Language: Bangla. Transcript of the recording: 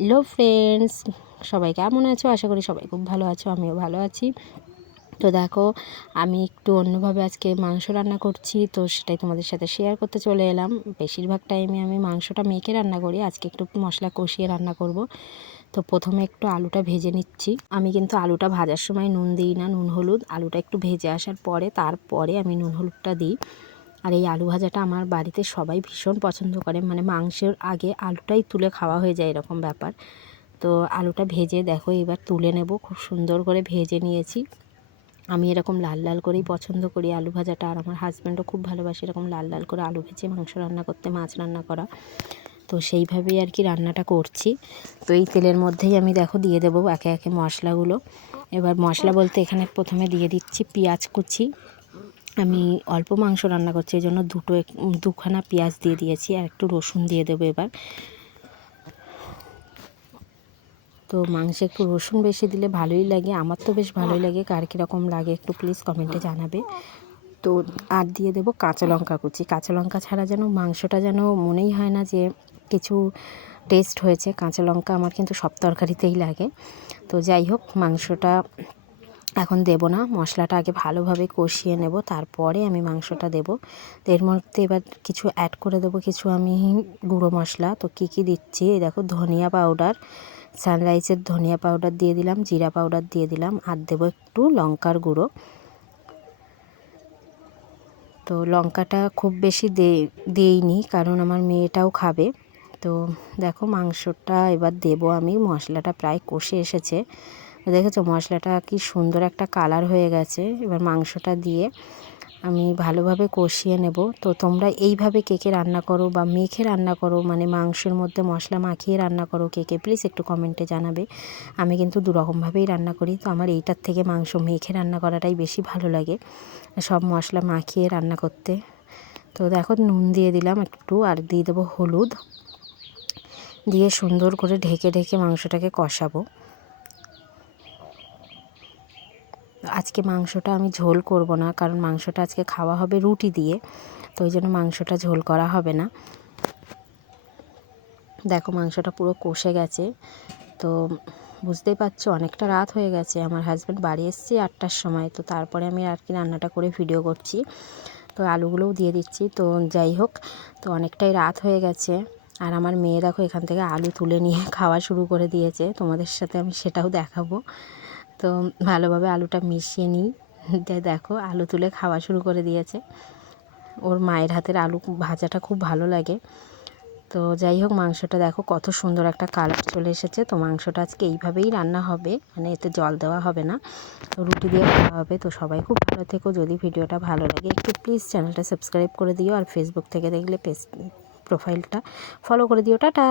হ্যালো ফ্রেন্ডস, সবাই কেমন আছো? আশা করি সবাই খুব ভালো আছো, আমিও ভালো আছি। তো দেখো, আমি একটু অন্যভাবে আজকে মাংস রান্না করছি, তো সেটাই তোমাদের সাথে শেয়ার করতে চলে এলাম। বেশিরভাগ টাইমে আমি মাংসটা মেখে রান্না করি, আজকে একটু মশলা কষিয়ে রান্না করব। তো প্রথমে একটু আলুটা ভেজে নিচ্ছি। আমি কিন্তু আলুটা ভাজার সময় নুন দিই না, নুন হলুদ। আলুটা একটু ভেজে আসার পরে তারপরে আমি নুন হলুদটা দিই। আর এই আলু ভাজাটা আমার বাড়িতে সবাই ভীষণ পছন্দ করে, মানে মাংসের আগে আলুটাই তুলে খাওয়া হয়ে যায় এরকম ব্যাপার। তো আলুটা ভেজে দেখো এবার তুলে নেব। খুব সুন্দর করে ভেজে নিয়েছি। আমি এরকম লাল লাল করেই পছন্দ করি আলু ভাজাটা, আর আমার হাজব্যান্ডও খুব ভালোবাসে এরকম লাল লাল করে আলু ভেজে মাংস রান্না করতে, মাছ রান্না করা। তো সেইভাবেই আর কি রান্নাটা করছি। তো এই তেলের মধ্যেই আমি দেখো দিয়ে দেবো একে একে মশলাগুলো। এবার মশলা বলতে এখানে প্রথমে দিয়ে দিচ্ছি পেঁয়াজ কুচি। আমি অল্প মাংস রান্না করছি, এই জন্য দুখানা পেঁয়াজ দিয়ে দিয়েছি, আর একটু রসুন দিয়ে দেবো এবার। তো মাংসে একটু রসুন বেশি দিলে ভালোই লাগে, আমার তো বেশ ভালোই লাগে। কার কীরকম লাগে একটু প্লিজ কমেন্টে জানাবে। তো আর দিয়ে দেবো কাঁচা লঙ্কা কুচি। কাঁচা লঙ্কা ছাড়া যেন মাংসটা যেন মনেই হয় না যে কিছু টেস্ট হয়েছে। কাঁচা লঙ্কা আমার কিন্তু সব তরকারিতেই লাগে। তো যাই হোক, মাংসটা এখন দেব না, মশলাটা আগে ভালোভাবে কষিয়ে নেব, তারপরে আমি মাংসটা দেব। তো এর মধ্যে এবার কিছু অ্যাড করে দেবো, কিছু আমি গুঁড়ো মশলা। তো কী কী দিচ্ছি দেখো, ধনিয়া পাউডার, সানরাইজের ধনিয়া পাউডার দিয়ে দিলাম, জিরা পাউডার দিয়ে দিলাম, আর দেবো একটু লঙ্কার গুঁড়ো। তো লঙ্কাটা খুব বেশি দেইনি, কারণ আমার মেয়েটাও খাবে। তো দেখো মাংসটা এবার দেবো আমি। মশলাটা প্রায় কষে এসেছে, দেখেছো মশলাটা কি সুন্দর একটা কালার হয়ে গেছে। এবার মাংসটা দিয়ে আমি ভালোভাবে কষিয়ে নেব। তো তোমরা এইভাবে কে কে রান্না করো বা মেখে রান্না করো, মানে মাংসের মধ্যে মশলা মাখিয়ে রান্না করো কে কে, প্লিজ একটু কমেন্টে জানাবে। আমি কিন্তু দুরকমভাবেই রান্না করি, তো আমার এইটার থেকে মাংস মেখে রান্না করাটাই বেশি ভালো লাগে, সব মশলা মাখিয়ে রান্না করতে। তো দেখো নুন দিয়ে দিলাম একটু, আর দিয়ে দেবো হলুদ, দিয়ে সুন্দর করে ঢেকে ঢেকে মাংসটাকে কষাবো। আজকে মাংসটা আমি ঝোল করব না, কারণ মাংসটা আজকে খাওয়া হবে রুটি দিয়ে, তো ওই জন্য মাংসটা ঝোল করা হবে না। দেখো মাংসটা পুরো কষে গেছে। তো বুঝতেই পারছো অনেকটা রাত হয়ে গেছে, আমার হাজব্যান্ড বাড়ি এসেছে 8টার সময়। তো তারপরে আমি আর কি রান্নাটা করে ভিডিও করছি। তো আলুগুলোও দিয়ে দিচ্ছি। তো যাই হোক, তো অনেকটাই রাত হয়ে গেছে। আর আমার মেয়ে দেখো এখান থেকে আলু তুলে নিয়ে খাওয়া শুরু করে দিয়েছে, তোমাদের সাথে আমি সেটাও দেখাবো। তো ভালোভাবে আলুটা মিশিয়ে নিই। দেখো আলু তুলে খাওয়া শুরু করে দিয়েছে। ওর মায়ের হাতের আলু ভাজাটা খুব ভালো লাগে। তো যাই হোক, মাংসটা দেখো কত সুন্দর একটা কালার চলে এসেছে। তো মাংসটা আজকে এইভাবেই রান্না হবে, মানে এতে জল দেওয়া হবে না, তো রুটি দিয়ে খাওয়া হবে। তো সবাই খুব ভালো থেকো। যদি ভিডিওটা ভালো লাগে একটু প্লিজ চ্যানেলটা সাবস্ক্রাইব করে দিও, আর ফেসবুক থেকে দেখলে প্রোফাইলটা ফলো করে দিও। টাটা।